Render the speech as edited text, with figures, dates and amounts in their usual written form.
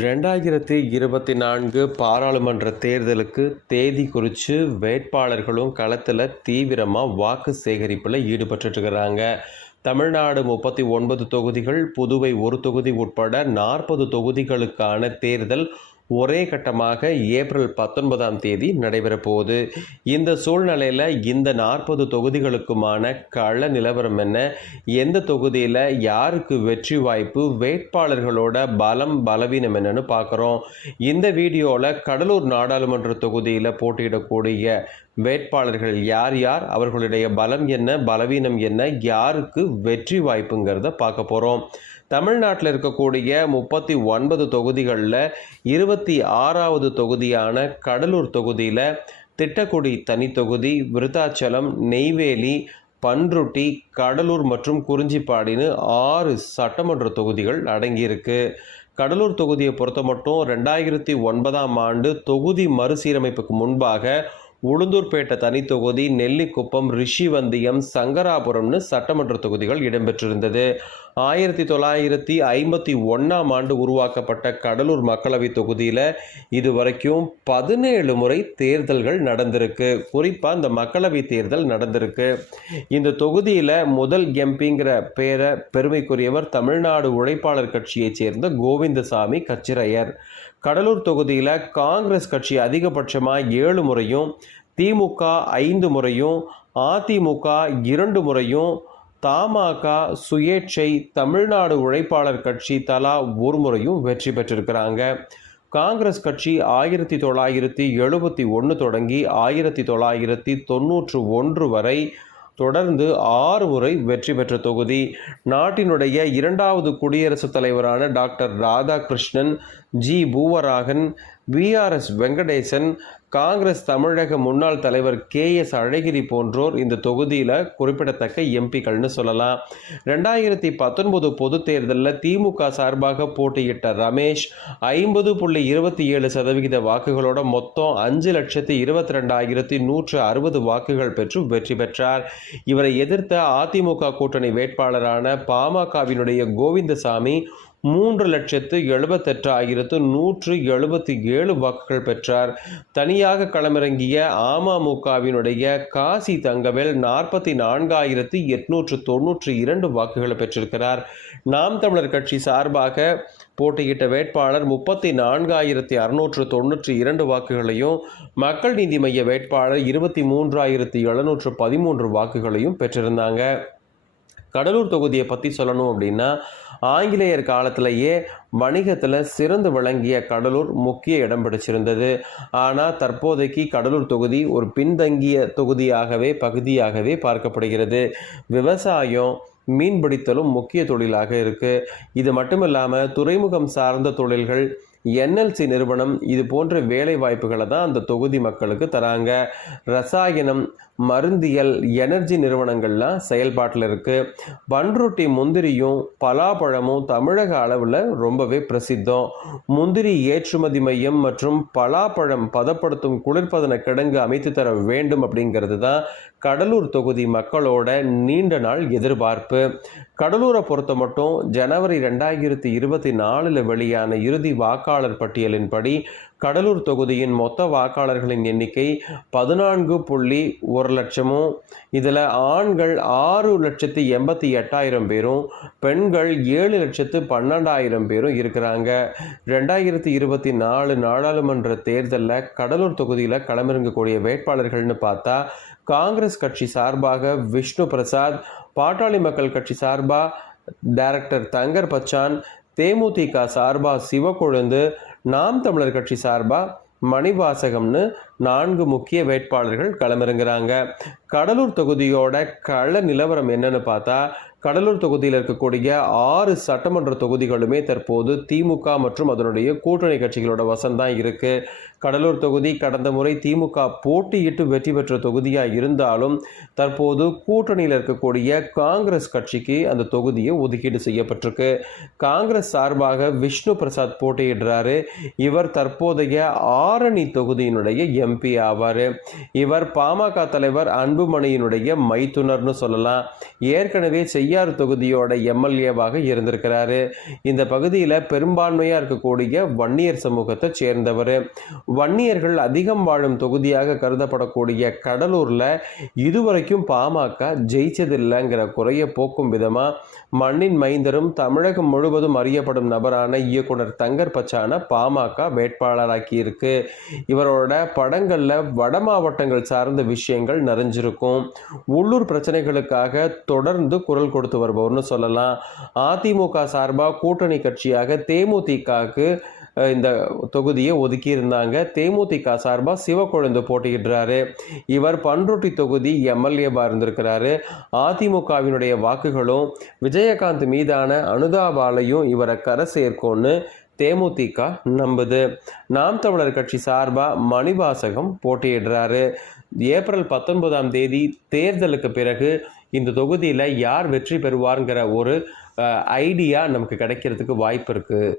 2024 பாராளுமன்ற தேர்தலுக்கு தேதி குறித்து வேட்பாளர்களும் களத்தில் தீவிரமாக வாக்கு சேகரிப்பில் ஈடுபட்டுருக்கிறாங்க. தமிழ்நாடு 39 தொகுதிகள், புதுவை 1 தொகுதி உட்பட 40 தொகுதிகளுக்கான தேர்தல் ஒரே கட்டமாக ஏப்ரல் 19ஆம் தேதி நடைபெறப் போகுது. இந்த சூழ்நிலையில் இந்த 40 தொகுதிகளுக்குமான கள நிலவரம் என்ன, எந்த தொகுதியில் யாருக்கு வெற்றி வாய்ப்பு, வேட்பாளர்களோட பலம் பலவீனம் என்னன்னு பார்க்குறோம். இந்த வீடியோவில் கடலூர் நாடாளுமன்ற தொகுதியில் போட்டியிடக்கூடிய வேட்பாளர்கள் யார் யார், அவர்களுடைய பலம் என்ன, பலவீனம் என்ன, யாருக்கு வெற்றி வாய்ப்புங்கிறத பார்க்க போகிறோம். தமிழ்நாட்டில் இருக்கக்கூடிய 39 தொகுதிகளில் 26வது தொகுதியான கடலூர் தொகுதியில் திட்டக்குடி தனி தொகுதி, விருத்தாச்சலம், நெய்வேலி, பன்ருட்டி, கடலூர் மற்றும் குறிஞ்சிப்பாடின்னு 6 சட்டமன்ற தொகுதிகள் அடங்கியிருக்கு. கடலூர் தொகுதியை பொறுத்த மட்டும் 2009ஆம் ஆண்டு தொகுதி மறுசீரமைப்புக்கு முன்பாக உளுந்தூர்பேட்டை தனி தொகுதி, நெல்லிக்குப்பம், ரிஷிவந்தியம், சங்கராபுரம்னு சட்டமன்ற தொகுதிகள் இடம்பெற்றிருந்தது. 1951ஆம் ஆண்டு உருவாக்கப்பட்ட கடலூர் மக்களவை தொகுதியில் இதுவரைக்கும் 17 முறை தேர்தல்கள் நடந்திருக்கு. குறிப்பாக இந்த மக்களவை தேர்தல் நடந்திருக்கு. இந்த தொகுதியில் முதல் எம்பிங்கிற பேரை பெருமைக்குரியவர் தமிழ்நாடு உழைப்பாளர் கட்சியைச் சேர்ந்த கோவிந்தசாமி கச்சிரையர். கடலூர் தொகுதியில் காங்கிரஸ் கட்சி அதிகபட்சமாக 7 முறையும், திமுக 5 முறையும், அதிமுக 2 முறையும், தமாக, சுயேட்சை, தமிழ்நாடு உழைப்பாளர் கட்சி தலா 1 முறையும் வெற்றி பெற்றிருக்கிறாங்க. காங்கிரஸ் கட்சி 1971 தொடங்கி 1991 வரை தொடர்ந்து 6 முறை வெற்றி பெற்ற தொகுதி. நாட்டினுடைய 2வது குடியரசுத் தலைவரான doctor Radhakrishnan, G Poovaragan, VRS Venkatesan, Congress தமிழக முன்னாள் தலைவர் KS அழகிரி போன்றோர் இந்த தொகுதியில் குறிப்பிடத்தக்க எம்பிக்கள்னு சொல்லலாம். 2019 பொது தேர்தலில் திமுக சார்பாக போட்டியிட்ட ரமேஷ் 50.27% வாக்குகளோட மொத்தம் 5,22,160 வாக்குகள் பெற்று வெற்றி பெற்றார். இவரை எதிர்த்த அதிமுக கூட்டணி வேட்பாளரான பாமகவினுடைய கோவிந்தசாமி 3,78,177 வாக்குகள் பெற்றார். தனியாக களமிறங்கிய அமமுகவினுடைய காசி தங்கவேல் 44,892 வாக்குகளை பெற்றிருக்கிறார். நாம் தமிழர் கட்சி சார்பாக போட்டியிட்ட வேட்பாளர் 34,692 வாக்குகளையும், மக்கள் நீதி மைய வேட்பாளர் 23,713 வாக்குகளையும் பெற்றிருந்தாங்க. கடலூர் தொகுதியை பற்றி சொல்லணும் அப்படின்னா, ஆங்கிலேயர் காலத்திலேயே வணிகத்தில் சிறந்து விளங்கிய கடலூர் முக்கிய இடம் பிடிச்சிருந்தது. ஆனால் தற்போதைக்கு கடலூர் தொகுதி ஒரு பின்தங்கிய பகுதியாகவே பார்க்கப்படுகிறது. விவசாயம், மீன்பிடித்தலும் முக்கிய தொழிலாக இருக்குது. இது மட்டும் இல்லாமல் துறைமுகம் சார்ந்த தொழில்கள், NLC நிறுவனம், இது போன்ற வேலை வாய்ப்புகளை தான் அந்த தொகுதி மக்களுக்கு தராங்க. ரசாயனம், மருந்தியல், எனர்ஜி நிறுவனங்கள்லாம் செயல்பாட்டில் இருக்குது. பன்ருட்டி முந்திரியும் பலாப்பழமும் தமிழக அளவில் ரொம்பவே பிரசித்தம். முந்திரி ஏற்றுமதி மையம் மற்றும் பலாப்பழம் பதப்படுத்தும் குளிர்பதன கிடங்கு அமைத்து தர வேண்டும் அப்படிங்கிறது தான் கடலூர் தொகுதி மக்களோட நீண்ட நாள் எதிர்பார்ப்பு. கடலூரை பொறுத்த மட்டும் ஜனவரி 2024 வெளியான இறுதி வாக்காளர் பட்டியலின்படி கடலூர் தொகுதியின் மொத்த வாக்காளர்களின் எண்ணிக்கை 14.1 லட்சமும், இதில் ஆண்கள் 6,88,000 பேரும், பெண்கள் 7,12,000 பேரும் இருக்கிறாங்க. 2024 நாடாளுமன்ற தேர்தலில் கடலூர் தொகுதியில் களமிறங்கக்கூடிய வேட்பாளர்கள்னு பார்த்தா, காங்கிரஸ் கட்சி சார்பாக விஷ்ணு பிரசாத், பாட்டாளி மக்கள் கட்சி சார்பாக டைரக்டர் தங்கர் பச்சான், தேமுதிக சார்பா சிவக்கொழுந்து, நாம் தமிழர் கட்சி சார்பா மணிவாசகம்னு 4 முக்கிய வேட்பாளர்கள் களமிறங்குறாங்க. கடலூர் தொகுதியோட கள நிலவரம் என்னன்னு பார்த்தா, கடலூர் தொகுதியில் இருக்கக்கூடிய 6 சட்டமன்ற தொகுதிகளுமே தற்போது திமுக மற்றும் அதனுடைய கூட்டணி கட்சிகளோட வசம்தான் இருக்கு. கடலூர் தொகுதி கடந்த முறை திமுக போட்டியிட்டு வெற்றி பெற்ற தொகுதியாக இருந்தாலும் தற்போது கூட்டணியில் இருக்கக்கூடிய காங்கிரஸ் கட்சிக்கு அந்த தொகுதியை ஒதுக்கீடு செய்யப்பட்டிருக்கு. காங்கிரஸ் சார்பாக விஷ்ணு பிரசாத் போட்டியிடுறாரு. இவர் தற்போதைய ஆரணி தொகுதியினுடைய எம்பி ஆவார். இவர் பாமக தலைவர் அன்புமணியினுடைய மைத்துனர்னு சொல்லலாம். ஏற்கனவே செய்யாறு தொகுதியோட எம்எல்ஏவாக இருந்திருக்கிறாரு. இந்த பகுதியில் பெரும்பான்மையாக இருக்கக்கூடிய வன்னியர் சமூகத்தை சேர்ந்தவர். வன்னியர்கள் அதிகம் வாழும் தொகுதியாக கருதப்படக்கூடிய கடலூரில் இதுவரைக்கும் பாமக ஜெயிச்சதில்லைங்கிற குறைய போக்கும் விதமாக மண்ணின் மைந்தரும் தமிழகம் முழுவதும் அறியப்படும் நபரான இயக்குனர் தங்கர் பச்சான பாமக வேட்பாளராக்கி இருக்கு. இவரோட படங்களில் வட மாவட்டங்கள் சார்ந்த விஷயங்கள் நிறைஞ்சிருக்கும். உள்ளூர் பிரச்சனைகளுக்காக தொடர்ந்து குரல் கொடுத்து வருபவர்னு சொல்லலாம். அதிமுக சார்பாக கூட்டணி கட்சியாக தேமுதிகவுக்கு இந்த தொகுதியை ஒதுக்கி இருந்தாங்க. தேமுதிக சார்பாக சிவக்கொழுந்து போட்டியிடுறாரு. இவர் பண்ருட்டி தொகுதி எம்எல்ஏவா இருந்திருக்கிறாரு. அதிமுகவினுடைய வாக்குகளும் விஜயகாந்த் மீதான அனுதாபாலையும் இவரை கரை சேர்க்கும்னு தேமுதிக நம்புது. நாம் தமிழர் கட்சி சார்பாக மணிவாசகம் போட்டியிடுறாரு. ஏப்ரல் 19ஆம் தேதி தேர்தலுக்கு பிறகு இந்த தொகுதியில் யார் வெற்றி பெறுவார்ங்கிற ஒரு ஐடியா நமக்கு கிடைக்கிறதுக்கு வாய்ப்பு இருக்குது.